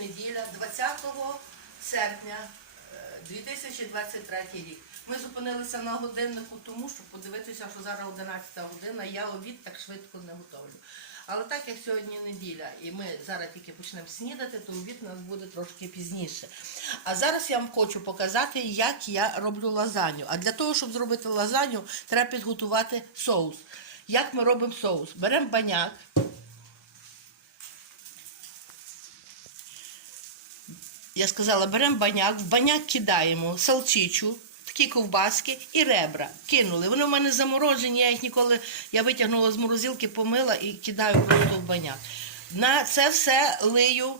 неділя, 20 серпня е, 2023 рік. Ми зупинилися на годиннику, тому що подивитися, що зараз 11 година, я обід так швидко не готовлю. Але так як сьогодні неділя, і ми зараз тільки почнемо снідати, то обід у нас буде трошки пізніше. А зараз я вам хочу показати, як я роблю лазанью. А для того, щоб зробити лазанью, треба підготувати соус. Як ми робимо соус? Беремо баняк, я сказала, беремо баняк, в баняк кидаємо салчичу, такі ковбаски і ребра. Кинули. Вони в мене заморожені, я їх ніколи я витягнула з морозилки, помила і кидаю просто в баняк. На це все лию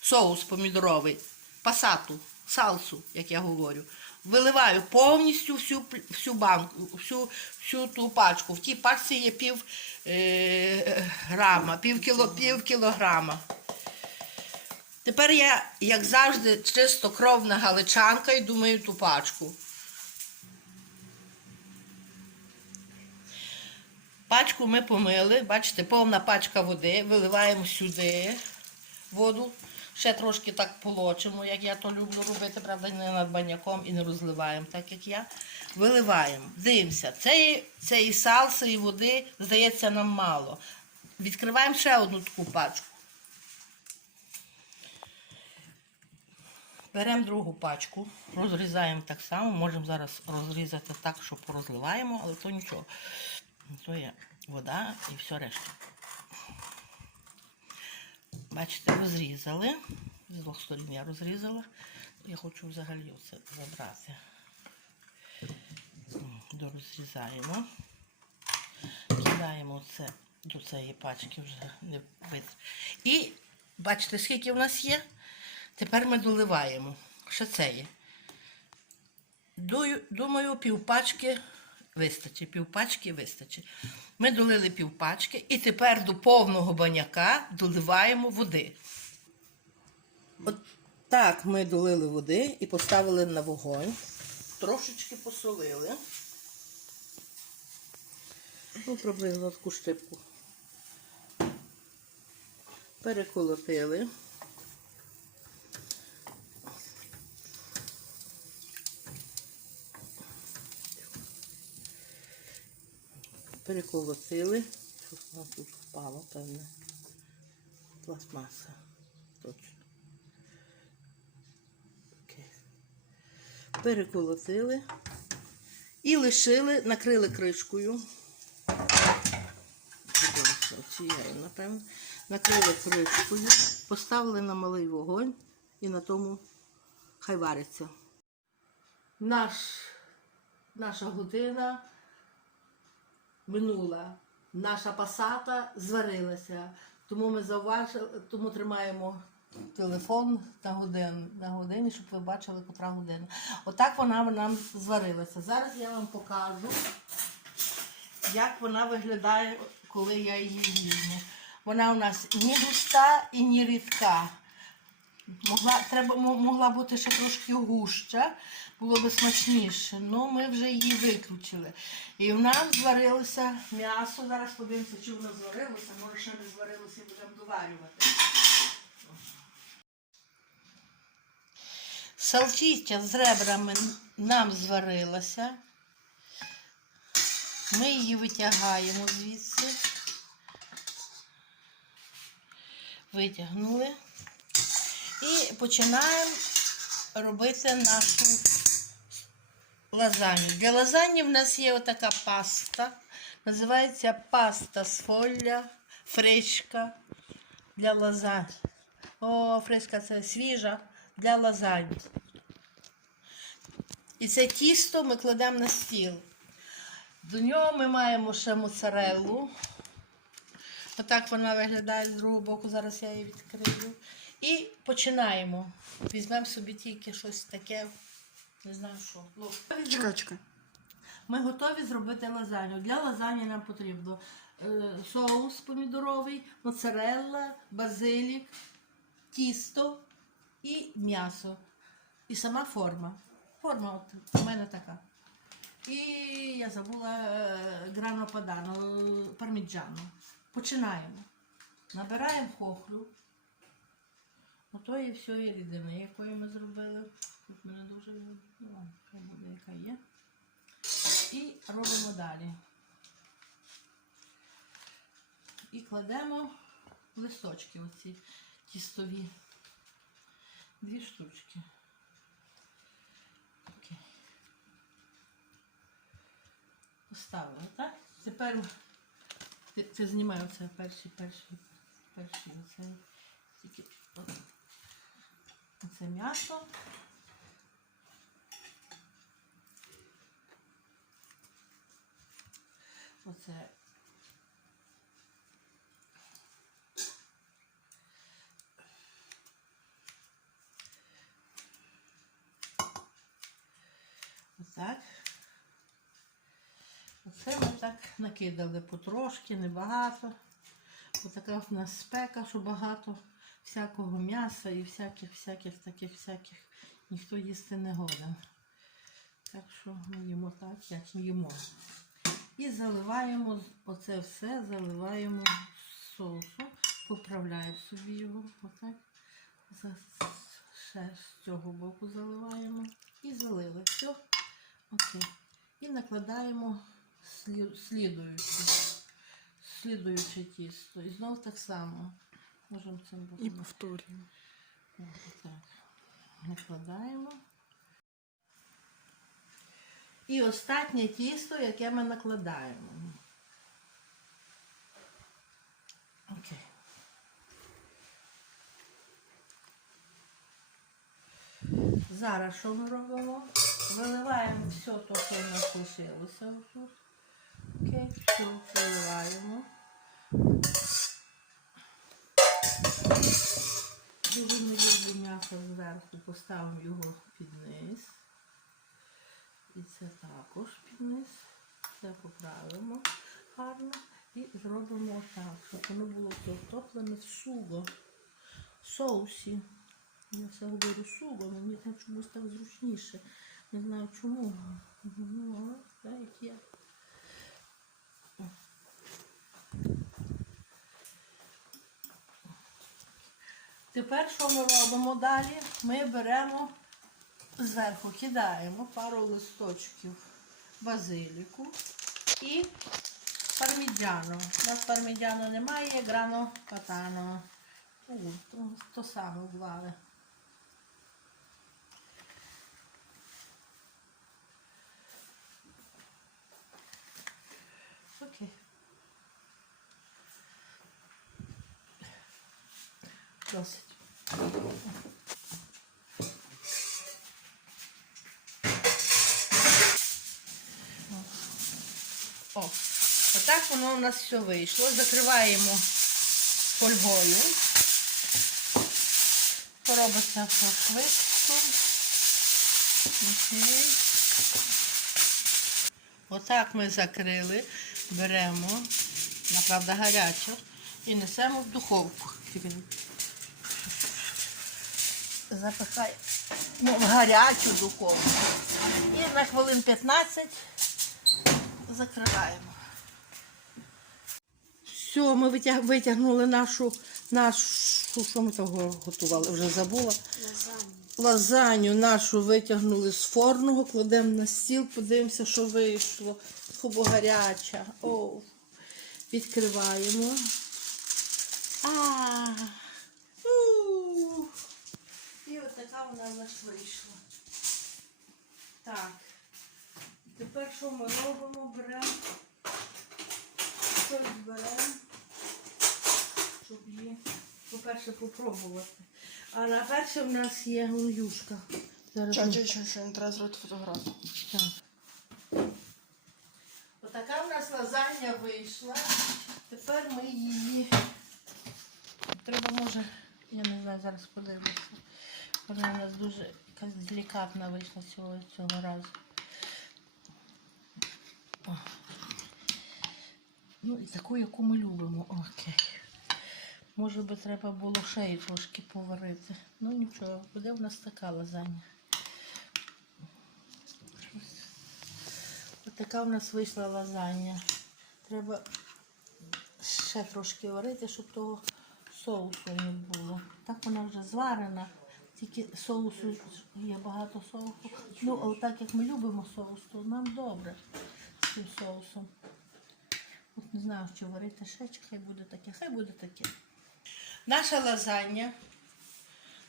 соус помідоровий, пасату, салсу, як я говорю. Виливаю повністю всю, всю банку, всю, всю ту пачку. В тій пачці є пів е, грама, пів, кіло, пів кілограма. Тепер я, як завжди, чистокровна галичанка і думаю ту пачку. Пачку ми помили, бачите, повна пачка води, виливаємо сюди воду. Ще трошки так полочимо, як я то люблю робити, правда, не над баняком і не розливаємо, так як я. Виливаємо. Дивимося, цієї, цієї салси і води, здається, нам мало. Відкриваємо ще одну таку пачку. Беремо другу пачку, розрізаємо так само. Можемо зараз розрізати так, що порозливаємо, але то нічого. То є вода і все решта. Бачите, розрізали. З двох сторін я розрізала. Я хочу взагалі оце забрати. Дорозрізаємо. Кидаємо це до цієї пачки вже не вид. І бачите, скільки в нас є? Тепер ми доливаємо. Що це є? Думаю, півпачки вистачить. Півпачки вистачить. Ми долили півпачки і тепер до повного баняка доливаємо води. От так ми долили води і поставили на вогонь. Трошечки посолили. Ну, приблизно таку щипку. Переколотили. Переколотили. Щось у нас тут впало, певне. Пластмаса. Точно. Переколотили і лишили, накрили кришкою. Напевно. Накрили кришкою, поставили на малий вогонь і на тому хай вариться. Наш, наша година минула. Наша пасата зварилася. Тому ми зауважили, тому тримаємо телефон на годин, на годині, щоб ви бачили, котра година. Отак вона нам зварилася. Зараз я вам покажу, як вона виглядає, коли я її візьму. Вона у нас ні густа і ні рідка. Могла, треба, мо- могла бути ще трошки гуща, було би смачніше. Ну, ми вже її виключили. І в нас зварилося м'ясо. Зараз подивимося, чи воно зварилося, може ще не зварилося і будемо доварювати. Салчиця з ребрами нам зварилася. Ми її витягаємо звідси. Витягнули. І починаємо робити нашу лазанью. Для лазаньї в нас є отака паста. Називається паста з фолля, фричка для лазань. О, фричка це свіжа для лазань. І це тісто ми кладемо на стіл. До нього ми маємо ще моцареллу. Отак вона виглядає з другого боку. Зараз я її відкрию. І починаємо. Візьмемо собі тільки щось таке, не знаю що. Чекай, чекай. Ми готові зробити лазанью. Для лазаньї нам потрібно е, соус помідоровий, моцарелла, базилік, тісто і м'ясо. І сама форма. Форма от у мене така. І я забула е, грано падано, парміджано. Починаємо. Набираємо хохлю, Отої всієї рідини, якої ми зробили. Тут мене дуже ладно, буде, яка є. І робимо далі. І кладемо листочки оці тістові. Дві штучки. Окей. Поставили, так? Тепер ти знімай оце перший, перший, перший оцей. Тільки. Оце м'ясо. Оце Отак. Оце ми так накидали потрошки, небагато. Отака в нас спека, що багато всякого м'яса і всяких, всяких таких всяких ніхто їсти не годен. Так що ми їмо так, як їмо. І заливаємо оце все, заливаємо соусу, поправляємо собі його. Отак. Ще з цього боку заливаємо. І залили. Все. Окей. І накладаємо слі- слідуюче, слідуюче тісто. І знов так само. Можемо цим боком. І повторюємо. Так. Накладаємо. І останнє тісто, яке ми накладаємо. Окей. Зараз що ми робимо? Виливаємо все те, що в нас лишилося тут. Окей, все виливаємо. Дуже не люблю м'ясо зверху, поставимо його під низ. І це також під низ. Це поправимо гарно. І зробимо так, щоб воно було все в суго, в соусі. Я все говорю суго, мені там чомусь так зручніше. Не знаю чому. Ну, але так є. Тепер що ми робимо далі? Ми беремо зверху, кидаємо пару листочків базиліку і парміджано. У нас парміджано немає, грано патано. То, то саме вклали. Окей. Досить. Отак воно у нас все вийшло. Закриваємо фольгою. Поробиться швидко. Окей. Отак ми закрили, беремо, направда гарячу, і несемо в духовку. Запихаємо в гарячу духовку. І на хвилин 15 закриваємо. Все, ми витяг- витягнули нашу, нашу, що ми того готували, вже забула. Лазанью нашу витягнули з форного, кладемо на стіл, подивимося, що вийшло. Хобо гаряча. О, відкриваємо. А, у. І от така вона в нас вийшла. Так. Тепер що ми робимо? Беремо. Щось беремо, щоб її, по-перше, попробувати. А на перше в нас є юшка. Зараз чо, чо, не треба зробити фотографію. так. Отака в нас лазанья вийшла. Тепер ми її. Треба, може, я не знаю, зараз подивимося. Вона у нас дуже якась делікатна вийшла цього, цього разу. О. Ну і таку, яку ми любимо. Окей. Може би треба було її трошки поварити. Ну нічого, буде в нас така лазанья. Ось така в нас вийшла лазанья. Треба ще трошки варити, щоб того соусу не було. Так вона вже зварена, тільки соусу є багато соусу. Ну, а так як ми любимо соус, то нам добре з цим соусом. Не знаю, чи варити ще, чи хай буде таке, хай буде таке. Наша лазанья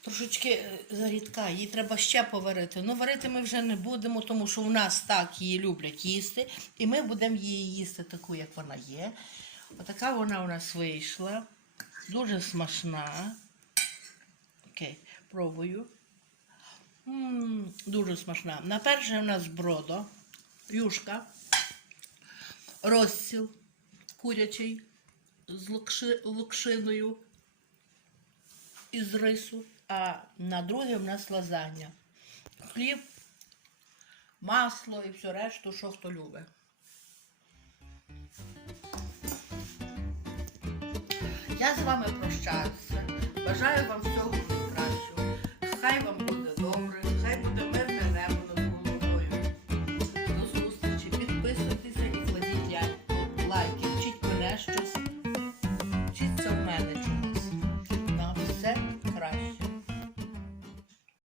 трошечки е, зарідка, її треба ще поварити. Ну, варити ми вже не будемо, тому що в нас так її люблять їсти. І ми будемо її їсти таку, як вона є. Отака вона у нас вийшла. Дуже смачна. Окей, пробую. м дуже смачна. На перше у нас бродо, юшка, розсіл курячий з локши, локшиною із рису, а на друге в нас лазання. Хліб, масло і все решту, що хто любить. Я з вами прощаюся. Бажаю вам всього найкращого. Хай вам буде